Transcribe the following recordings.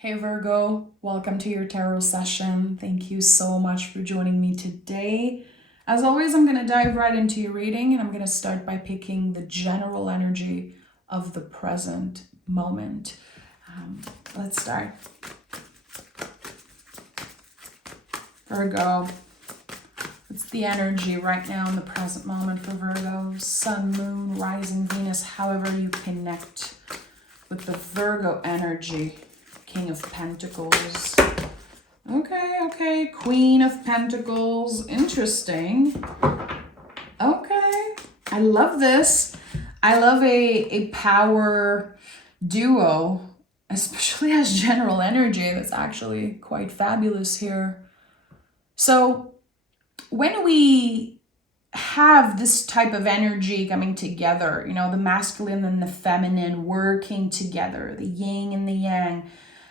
Hey Virgo, welcome to your tarot session. Thank you so much for joining me today. As always, I'm going to dive right into your reading and I'm going to start by picking the general energy of the present moment. Let's start. Virgo, it's the energy right now in the present moment for Virgo. Sun, moon, rising, Venus, however you connect with the Virgo energy. King of Pentacles. Okay. Queen of Pentacles. Interesting. Okay. I love this. I love a power duo, especially as general energy. That's actually quite fabulous here. So when we have this type of energy coming together, you know, the masculine and the feminine working together, the yin and the yang,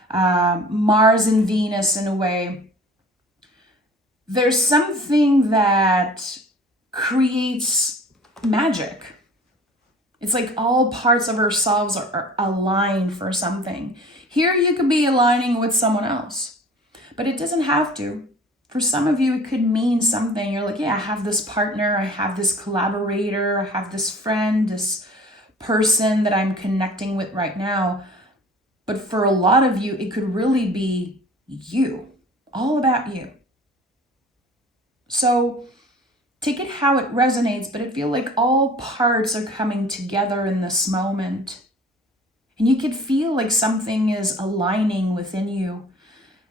Mars and Venus in a way, there's something that creates magic. It's like all parts of ourselves are aligned for something. Here you could be aligning with someone else, but it doesn't have to. For some of you, it could mean something. You're like, yeah, I have this partner, I have this collaborator, I have this friend, this person that I'm connecting with right now. But for a lot of you, it could really be you, all about you. So take it how it resonates, but I feel like all parts are coming together in this moment. And you could feel like something is aligning within you.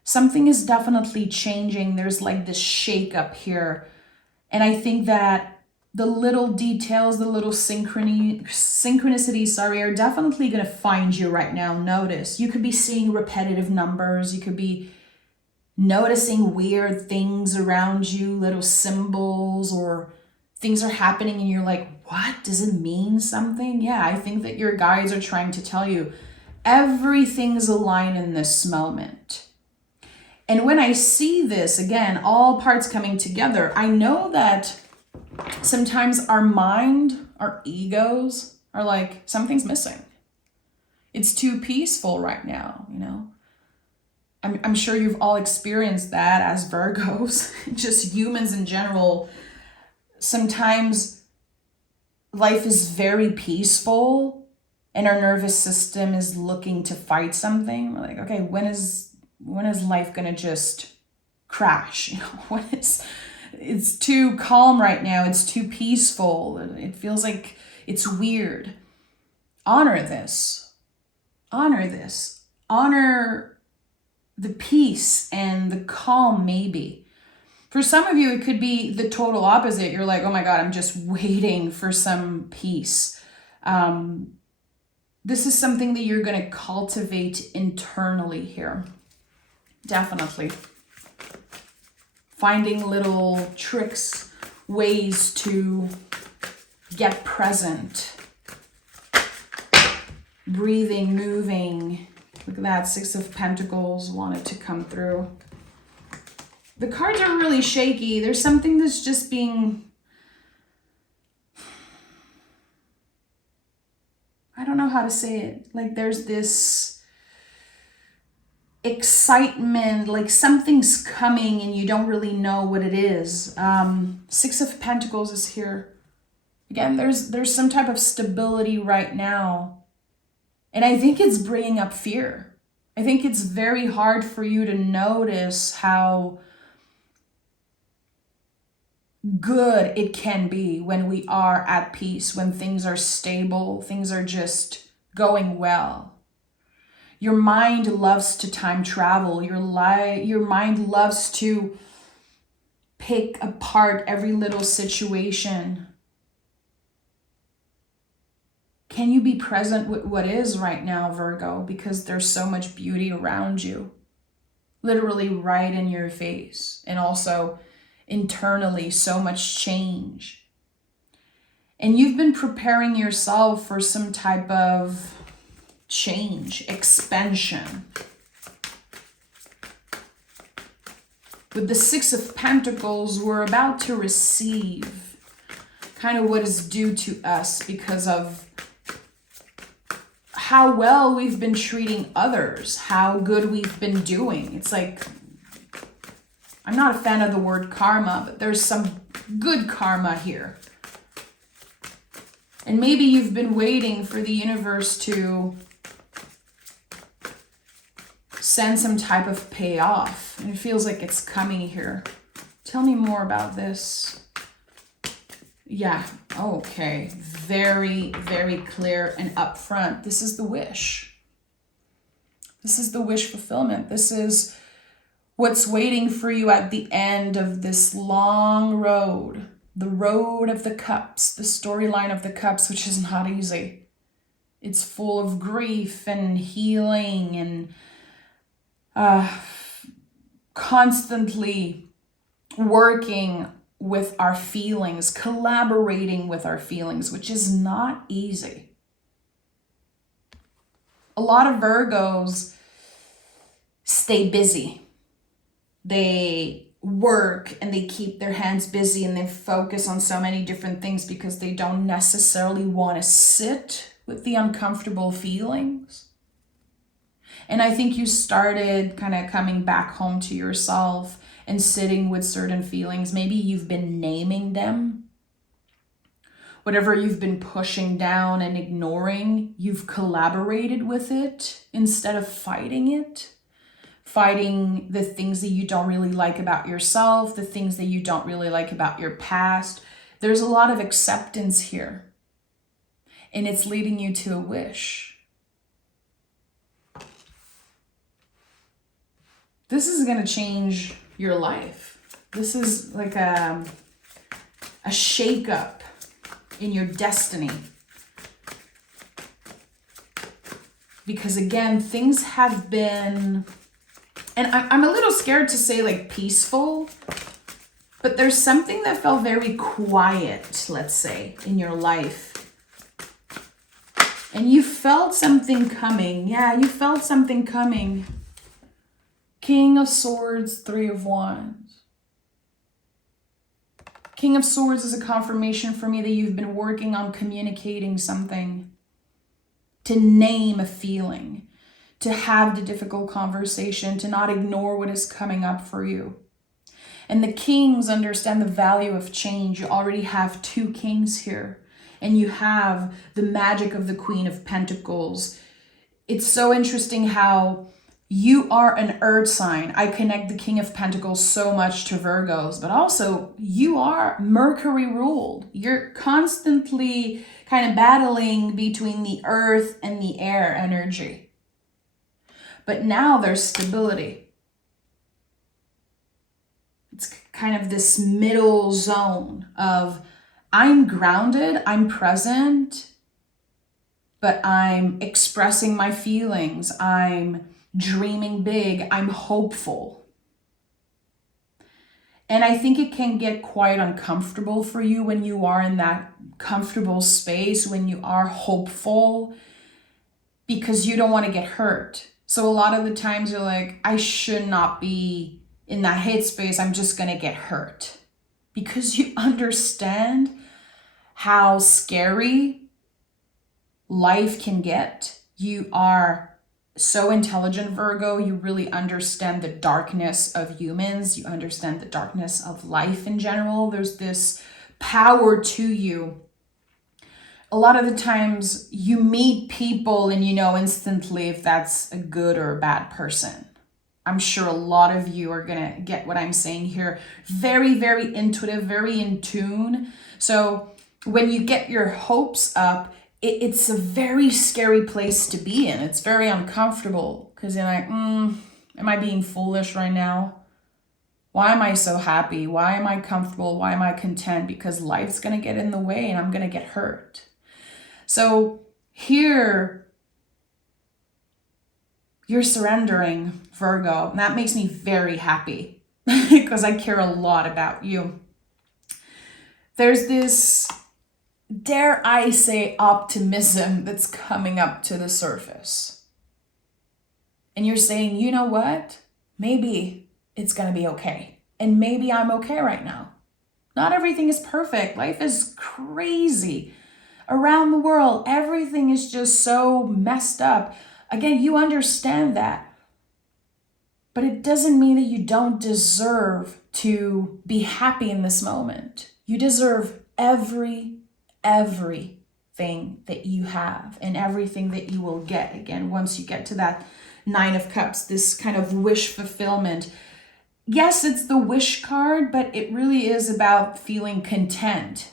Something is definitely changing. There's like this shake up here. And I think that the little details, the little synchronicities, are definitely going to find you right now. Notice. You could be seeing repetitive numbers. You could be noticing weird things around you, little symbols, or things are happening and you're like, what? Does it mean something? Yeah, I think that your guides are trying to tell you everything's aligned in this moment. And when I see this, again, all parts coming together, I know that sometimes our mind, our egos are like, something's missing. It's too peaceful right now, you know? I'm sure you've all experienced that as Virgos, just humans in general. Sometimes life is very peaceful and our nervous system is looking to fight something. We're like, okay, when is life gonna just crash? You know, it's too calm right now. It's too peaceful. It feels like it's weird. Honor this. Honor this. Honor the peace and the calm, maybe. For some of you, it could be the total opposite. You're like, oh my God, I'm just waiting for some peace. This is something that you're going to cultivate internally here. Definitely. Finding little tricks, ways to get present. Breathing, moving. Look at that, Six of Pentacles wanted to come through. The cards are really shaky. There's something that's just being, I don't know how to say it. Like there's this excitement, like something's coming and you don't really know what it is. Six of Pentacles is here. Again, there's some type of stability right now. And I think it's bringing up fear. I think it's very hard for you to notice how good it can be when we are at peace, when things are stable, things are just going well. Your mind loves to time travel. Your mind loves to pick apart every little situation. Can you be present with what is right now, Virgo? Because there's so much beauty around you. Literally right in your face. And also internally, so much change. And you've been preparing yourself for some type of change, expansion. With the Six of Pentacles, we're about to receive kind of what is due to us because of how well we've been treating others, how good we've been doing. It's like, I'm not a fan of the word karma, but there's some good karma here. And maybe you've been waiting for the universe to send some type of payoff. And it feels like it's coming here. Tell me more about this. Yeah, okay. Very, very clear and upfront. This is the wish. This is the wish fulfillment. This is what's waiting for you at the end of this long road. The road of the cups, the storyline of the cups, which is not easy. It's full of grief and healing and constantly working with our feelings, collaborating with our feelings, which is not easy. A lot of Virgos stay busy. They work and they keep their hands busy and they focus on so many different things because they don't necessarily want to sit with the uncomfortable feelings. And I think you started kind of coming back home to yourself and sitting with certain feelings. Maybe you've been naming them. Whatever you've been pushing down and ignoring, you've collaborated with it instead of fighting it. Fighting the things that you don't really like about yourself, the things that you don't really like about your past. There's a lot of acceptance here. And it's leading you to a wish. This is going to change your life. This is like a shake-up in your destiny. Because again, things have been... And I'm a little scared to say like peaceful, but there's something that felt very quiet, let's say, in your life. And you felt something coming. Yeah, you felt something coming. King of Swords, Three of Wands. King of Swords is a confirmation for me that you've been working on communicating something, to name a feeling, to have the difficult conversation, to not ignore what is coming up for you. And the kings understand the value of change. You already have two kings here. And you have the magic of the Queen of Pentacles. It's so interesting how you are an earth sign. I connect the King of Pentacles so much to Virgos, but also you are Mercury ruled. You're constantly kind of battling between the earth and the air energy. But now there's stability. It's kind of this middle zone of I'm grounded, I'm present, but I'm expressing my feelings. I'm dreaming big. I'm hopeful. And I think it can get quite uncomfortable for you when you are in that comfortable space, when you are hopeful, because you don't want to get hurt. So a lot of the times you're like, I should not be in that headspace. I'm just going to get hurt. Because you understand how scary life can get. You are so intelligent, Virgo. You really understand the darkness of humans. You understand the darkness of life in general. There's this power to you. A lot of the times you meet people and you know instantly if that's a good or a bad person. I'm sure a lot of you are going to get what I'm saying here. Very, very intuitive, very in tune. So when you get your hopes up, it's a very scary place to be in. It's very uncomfortable because you're like, am I being foolish right now? Why am I so happy? Why am I comfortable? Why am I content? Because life's going to get in the way and I'm going to get hurt. So here, you're surrendering, Virgo. And that makes me very happy because I care a lot about you. There's this, dare I say, optimism that's coming up to the surface. And you're saying, you know what? Maybe it's going to be okay. And maybe I'm okay right now. Not everything is perfect. Life is crazy. around the world, everything is just so messed up. Again, you understand that. But it doesn't mean that you don't deserve to be happy in this moment. You deserve everything that you have and everything that you will get. Again, once you get to that 9 of Cups, this kind of wish fulfillment. Yes, it's the wish card, but it really is about feeling content,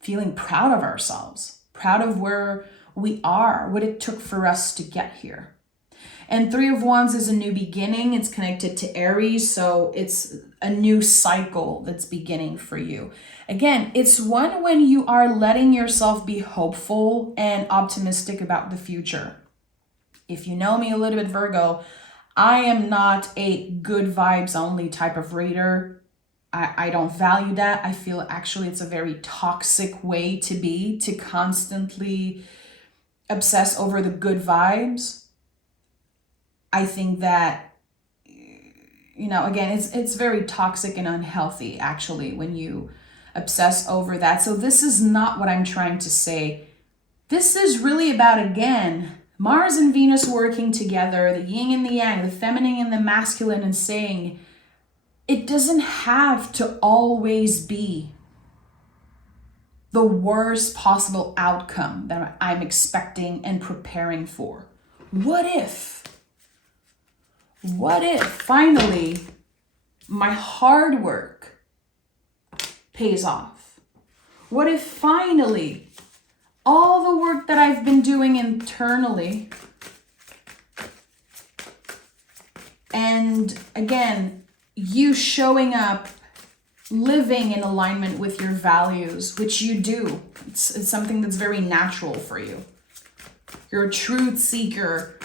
feeling proud of ourselves, proud of where we are, what it took for us to get here. And 3 of Wands is a new beginning. It's connected to Aries, so it's a new cycle that's beginning for you. Again, it's one when you are letting yourself be hopeful and optimistic about the future. If you know me a little bit, Virgo, I am not a good vibes only type of reader. I don't value that. I feel actually it's a very toxic way to be, to constantly obsess over the good vibes. I think that, again, it's very toxic and unhealthy, actually, when you obsess over that. So this is not what I'm trying to say. This is really about, again, Mars and Venus working together, the yin and the yang, the feminine and the masculine, and saying it doesn't have to always be the worst possible outcome that I'm expecting and preparing for. What if finally my hard work pays off? What if finally all the work that I've been doing internally, and again, you showing up, living in alignment with your values, which you do. It's something that's very natural for you. You're a truth seeker.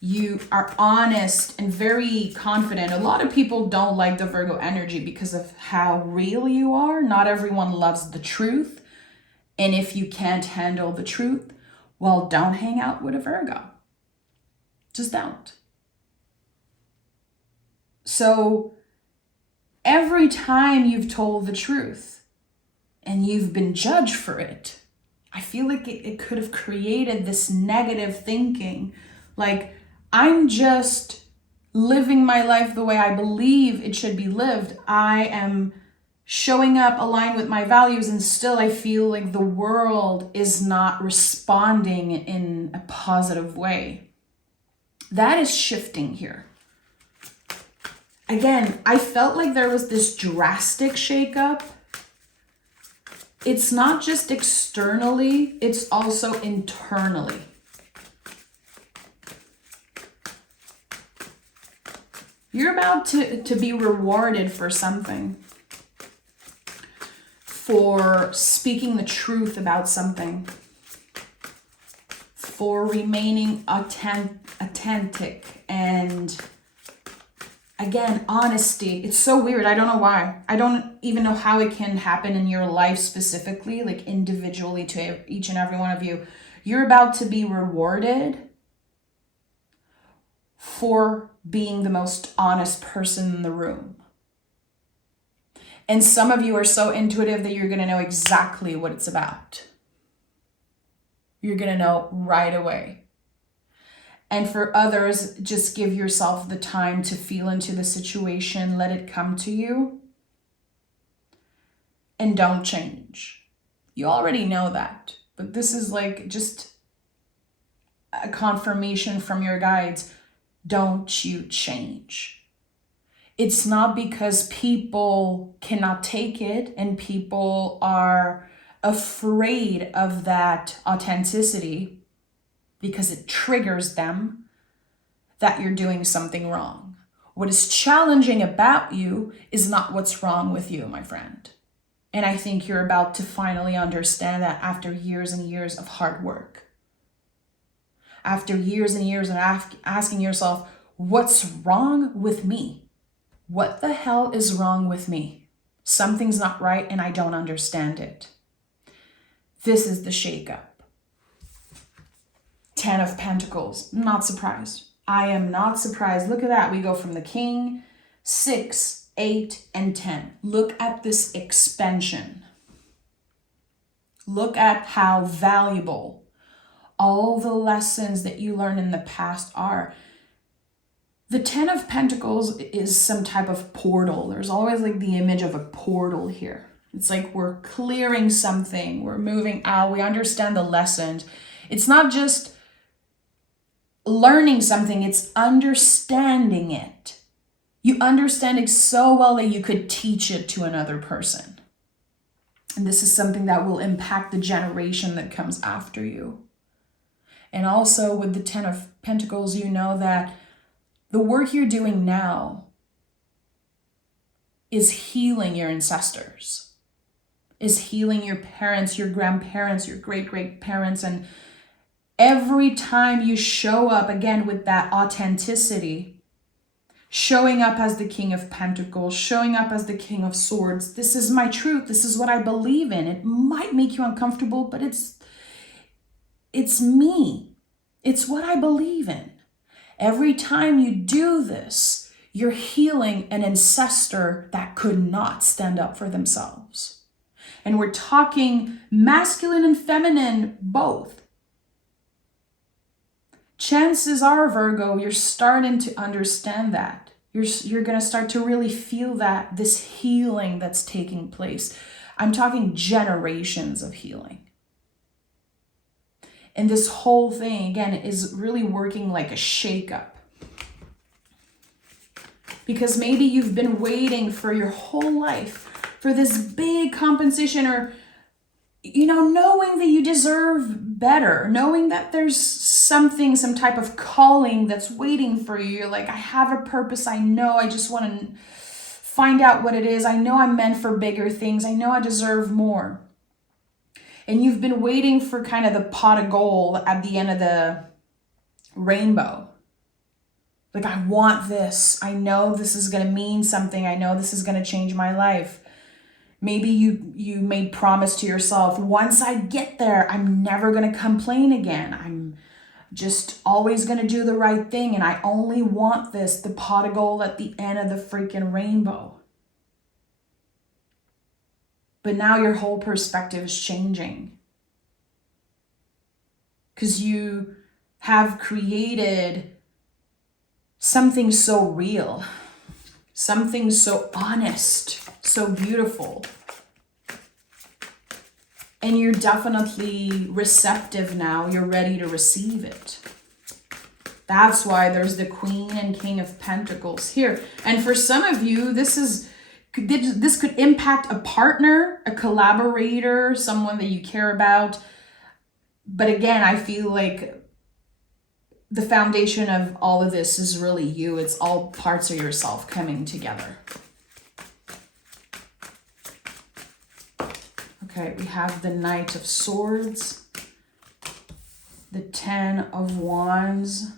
You are honest and very confident. A lot of people don't like the Virgo energy because of how real you are. Not everyone loves the truth. And if you can't handle the truth, well, don't hang out with a Virgo. Just don't. So every time you've told the truth and you've been judged for it, I feel like it could have created this negative thinking. Like, I'm just living my life the way I believe it should be lived. I am showing up aligned with my values, and still I feel like the world is not responding in a positive way. That is shifting here. Again, I felt like there was this drastic shakeup. It's not just externally, it's also internally. You're about to be rewarded for something. For speaking the truth about something. For remaining authentic and, again, honesty. It's so weird. I don't know why. I don't even know how it can happen in your life specifically, like individually to each and every one of you. You're about to be rewarded for being the most honest person in the room. And some of you are so intuitive that you're going to know exactly what it's about. You're going to know right away. And for others, just give yourself the time to feel into the situation, let it come to you, and don't change. You already know that, but this is like just a confirmation from your guides. Don't you change. It's not because people cannot take it and people are afraid of that authenticity because it triggers them that you're doing something wrong. What is challenging about you is not what's wrong with you, my friend. And I think you're about to finally understand that after years and years of hard work. After years and years of asking yourself, what's wrong with me? What the hell is wrong with me? Something's not right and I don't understand it. This is the shakeup. 10 of Pentacles. Not surprised. I am not surprised. Look at that. We go from the King, 6, 8, and 10. Look at this expansion. Look at how valuable all the lessons that you learned in the past are. The Ten of Pentacles is some type of portal. There's always like the image of a portal here. It's like we're clearing something, we're moving out, we understand the lessons. It's not just learning something, it's understanding it. You understand it so well that you could teach it to another person. And this is something that will impact the generation that comes after you. And also with the Ten of Pentacles, you know that the work you're doing now is healing your ancestors, is healing your parents, your grandparents, your great-great-parents. And every time you show up again with that authenticity, showing up as the King of Pentacles, showing up as the King of Swords, this is my truth, this is what I believe in. It might make you uncomfortable, but it's me. It's what I believe in. Every time you do this, you're healing an ancestor that could not stand up for themselves. And we're talking masculine and feminine, both. Chances are, Virgo, you're starting to understand that. You're going to start to really feel that, this healing that's taking place. I'm talking generations of healing. And this whole thing, again, is really working like a shakeup. Because maybe you've been waiting for your whole life for this big compensation, or, you know, knowing that you deserve better, knowing that there's something, some type of calling that's waiting for you. You're like, I have a purpose. I know, I just want to find out what it is. I know I'm meant for bigger things. I know I deserve more. And you've been waiting for kind of the pot of gold at the end of the rainbow. Like, I want this. I know this is going to mean something. I know this is going to change my life. Maybe you made promise to yourself, once I get there, I'm never going to complain again. I'm just always going to do the right thing. And I only want this, the pot of gold at the end of the freaking rainbow. But now your whole perspective is changing. Because you have created something so real, something so honest, so beautiful. And you're definitely receptive now. You're ready to receive it. That's why there's the Queen and King of Pentacles here. And for some of you, this could impact a partner, a collaborator, someone that you care about. But again, I feel like the foundation of all of this is really you. It's all parts of yourself coming together. Okay, we have the Knight of Swords, the Ten of Wands,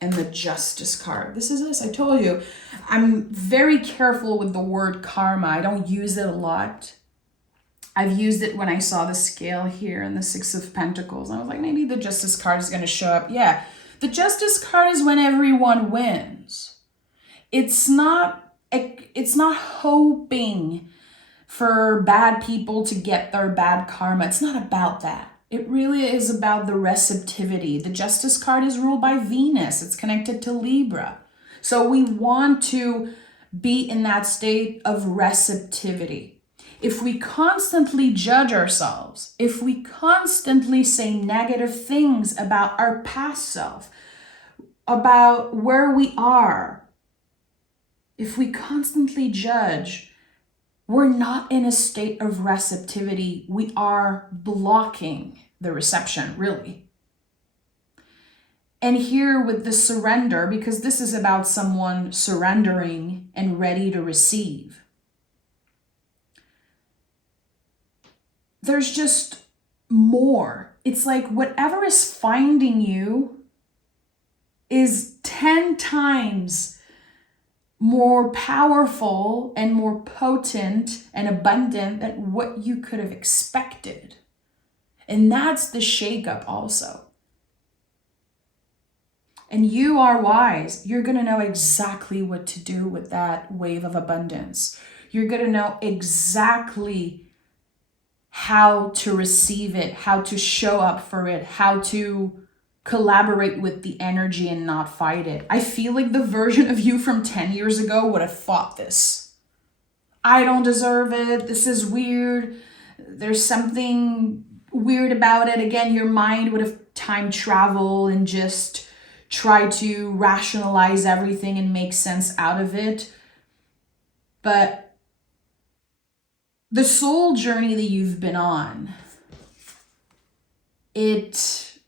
and the Justice card. This is this. I told you, I'm very careful with the word karma. I don't use it a lot. I've used it when I saw the scale here and the Six of Pentacles. I was like, maybe the Justice card is going to show up. Yeah, the Justice card is when everyone wins. It's not hoping for bad people to get their bad karma. It's not about that. It really is about the receptivity. The Justice card is ruled by Venus. It's connected to Libra. So we want to be in that state of receptivity. If we constantly judge ourselves, if we constantly say negative things about our past self, about where we are, if we constantly judge, we're not in a state of receptivity. We are blocking the reception, really. And here with the surrender, because this is about someone surrendering and ready to receive. There's just more. It's like whatever is finding you is 10 times more powerful and more potent and abundant than what you could have expected. And that's the shakeup also. And you are wise. You're going to know exactly what to do with that wave of abundance. You're going to know exactly how to receive it, how to show up for it, how to collaborate with the energy and not fight it. I feel like the version of you from 10 years ago would have fought this. I don't deserve it. This is weird. There's something weird about it. Again, your mind would have time travel and just try to rationalize everything and make sense out of it. But the soul journey that you've been on, it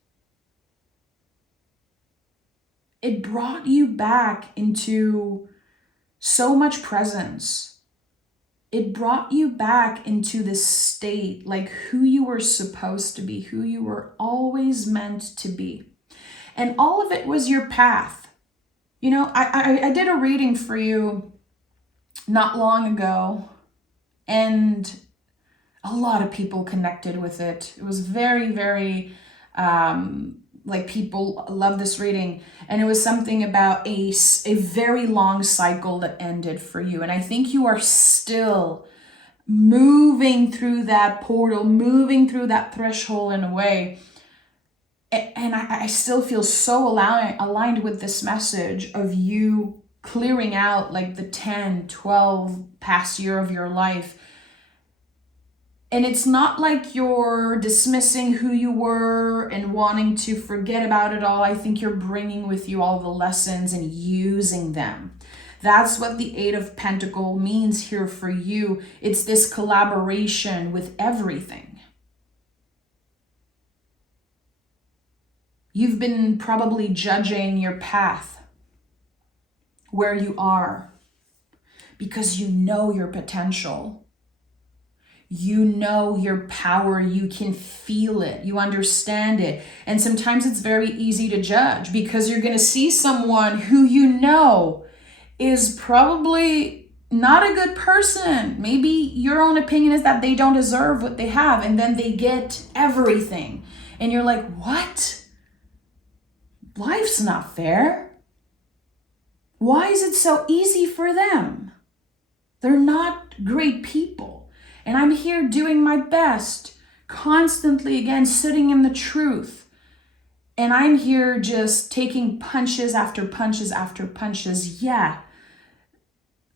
brought you back into so much presence. It brought you back into this state, like who you were supposed to be, who you were always meant to be. And all of it was your path. You know, I did a reading for you not long ago, and a lot of people connected with it. It was very, very, like people love this reading. And it was something about a very long cycle that ended for you. And I think you are still moving through that portal, moving through that threshold in a way. And I still feel so aligned with this message of you clearing out like the 10, 12 past year of your life. And it's not like you're dismissing who you were and wanting to forget about it all. I think you're bringing with you all the lessons and using them. That's what the Eight of Pentacles means here for you. It's this collaboration with everything. You've been probably judging your path, where you are, because you know your potential. You know your power. You can feel it. You understand it. And sometimes it's very easy to judge because you're going to see someone who you know is probably not a good person. Maybe your own opinion is that they don't deserve what they have, and then they get everything. And you're like, what? Life's not fair. Why is it so easy for them? They're not great people. And I'm here doing my best, constantly, again, sitting in the truth. And I'm here just taking punches after punches after punches. Yeah,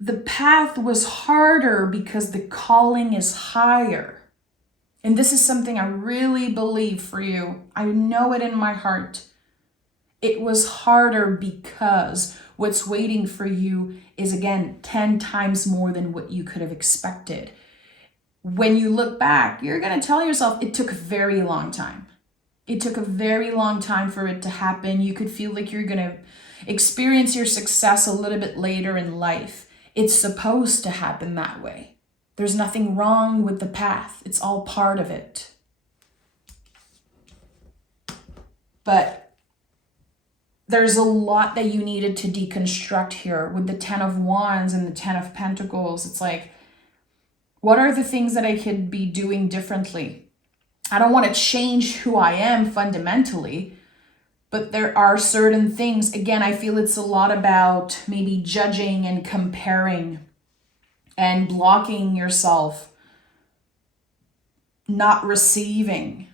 the path was harder because the calling is higher. And this is something I really believe for you. I know it in my heart. It was harder because what's waiting for you is, again, 10 times more than what you could have expected. When you look back, you're going to tell yourself it took a very long time. It took a very long time for it to happen. You could feel like you're going to experience your success a little bit later in life. It's supposed to happen that way. There's nothing wrong with the path. It's all part of it. But there's a lot that you needed to deconstruct here with the 10 of Wands and the 10 of Pentacles. It's like, what are the things that I could be doing differently? I don't want to change who I am fundamentally, but there are certain things. Again, I feel it's a lot about maybe judging and comparing and blocking yourself, not receiving.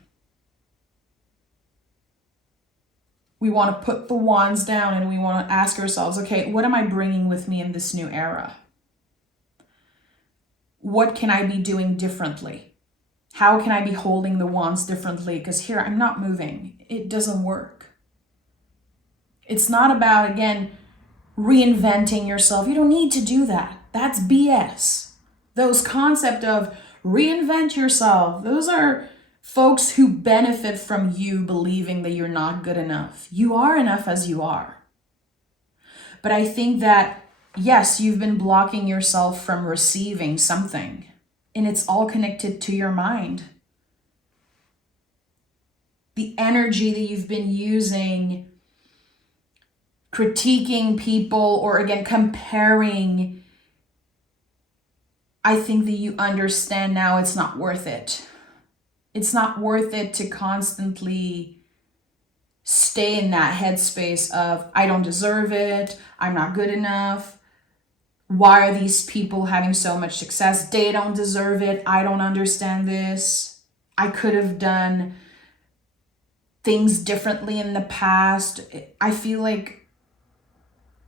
We want to put the wands down and we want to ask ourselves, okay, what am I bringing with me in this new era? What can I be doing differently? How can I be holding the wands differently? Because here I'm not moving. It doesn't work. It's not about, again, reinventing yourself. You don't need to do that. That's BS. Those concept of reinvent yourself, those are folks who benefit from you believing that you're not good enough. You are enough as you are. But I think that, yes, you've been blocking yourself from receiving something, and it's all connected to your mind. The energy that you've been using, critiquing people, or again, comparing, I think that you understand now it's not worth it. It's not worth it to constantly stay in that headspace of, I don't deserve it, I'm not good enough. Why are these people having so much success? They don't deserve it. I don't understand this. I could have done things differently in the past. I feel like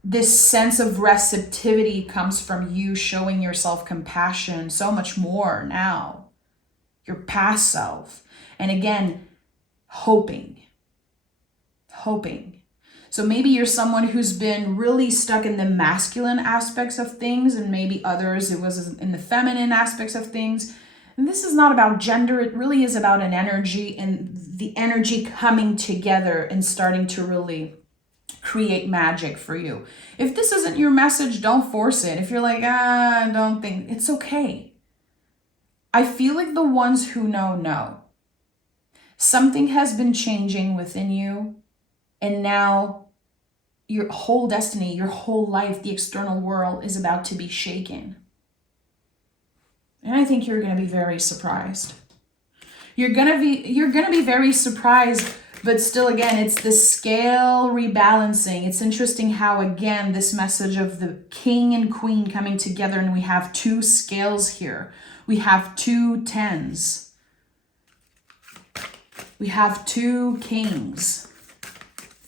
this sense of receptivity comes from you showing yourself compassion so much more now, your past self. And again, hoping. So maybe you're someone who's been really stuck in the masculine aspects of things, and maybe others, it was in the feminine aspects of things. And this is not about gender. It really is about an energy, and the energy coming together and starting to really create magic for you. If this isn't your message, don't force it. If you're like, I don't think, it's okay. I feel like the ones who know. Something has been changing within you, and now your whole destiny, your whole life, the external world is about to be shaken. And I think you're going to be very surprised. You're going to be very surprised, but still, again, it's the scale rebalancing. It's interesting how, again, this message of the king and queen coming together, and we have two scales here. We have two tens. We have two kings.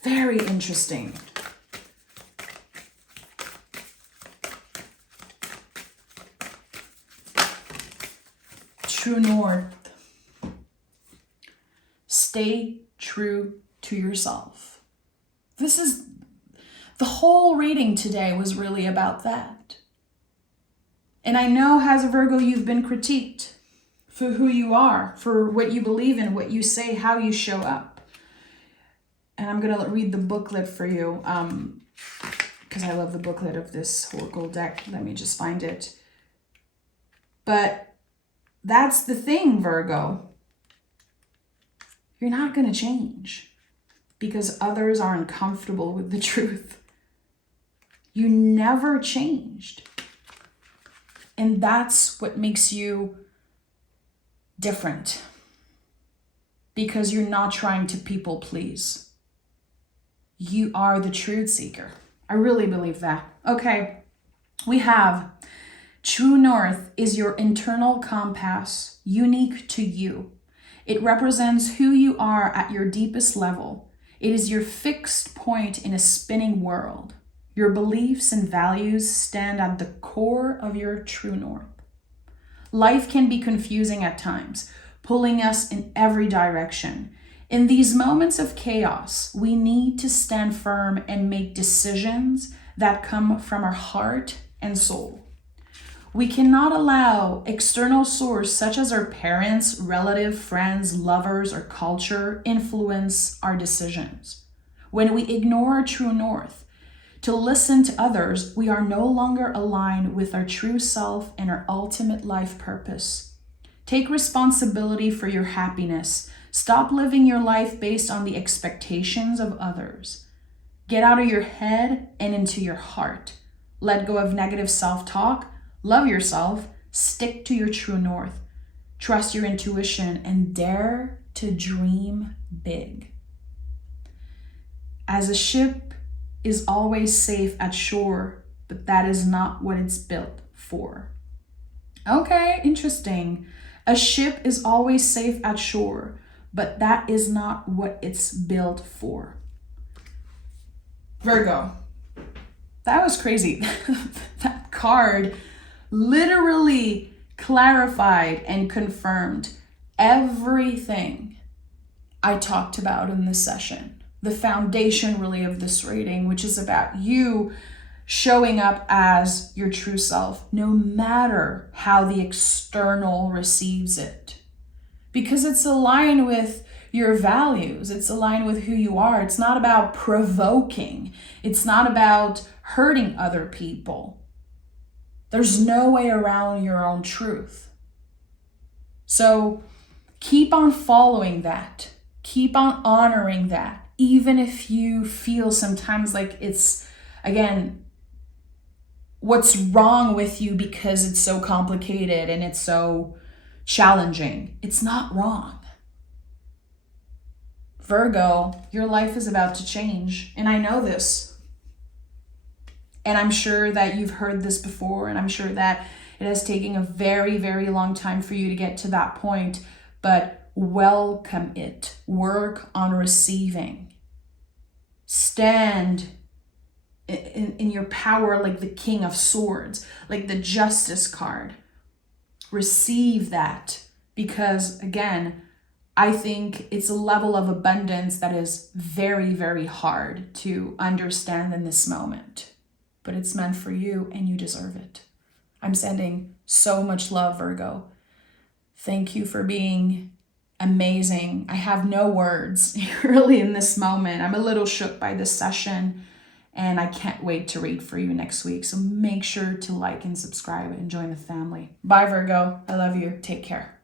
Very interesting. True North. Stay true to yourself. This is the whole reading today was really about that. And I know as a Virgo, you've been critiqued for who you are, for what you believe in, what you say, how you show up. And I'm going to read the booklet for you because I love the booklet of this Oracle deck. Let me just find it. But that's the thing, Virgo. You're not going to change because others are uncomfortable with the truth. You never changed. And that's what makes you different, because you're not trying to people please. You are the truth seeker. I really believe that. Okay, we have True North is your internal compass, unique to you. It represents who you are at your deepest level. It is your fixed point in a spinning world. Your beliefs and values stand at the core of your true north. Life can be confusing at times, pulling us in every direction. In these moments of chaos, we need to stand firm and make decisions that come from our heart and soul. We cannot allow external sources such as our parents, relatives, friends, lovers, or culture influence our decisions. When we ignore our true north to listen to others, we are no longer aligned with our true self and our ultimate life purpose. Take responsibility for your happiness. Stop living your life based on the expectations of others. Get out of your head and into your heart. Let go of negative self-talk. Love yourself. Stick to your true north. Trust your intuition and dare to dream big. As a ship is always safe at shore, but that is not what it's built for. Okay, interesting. A ship is always safe at shore, but that is not what it's built for. Virgo, that was crazy. That card literally clarified and confirmed everything I talked about in this session. The foundation really of this reading, which is about you showing up as your true self, no matter how the external receives it. Because it's aligned with your values. It's aligned with who you are. It's not about provoking. It's not about hurting other people. There's no way around your own truth. So keep on following that. Keep on honoring that. Even if you feel sometimes like it's, again, what's wrong with you because it's so complicated and it's so challenging. It's not wrong. Virgo, your life is about to change. And I know this. And I'm sure that you've heard this before. And I'm sure that it has taken a very, very long time for you to get to that point. But welcome it. Work on receiving. Stand in your power like the King of Swords, like the Justice card. Receive that, because again, I think it's a level of abundance that is very, very hard to understand in this moment, but it's meant for you and you deserve it. I'm sending so much love, Virgo. Thank you for being amazing. I have no words really in this moment. I'm a little shook by this session, and I can't wait to read for you next week. So make sure to like and subscribe and join the family. Bye, Virgo. I love you. Take care.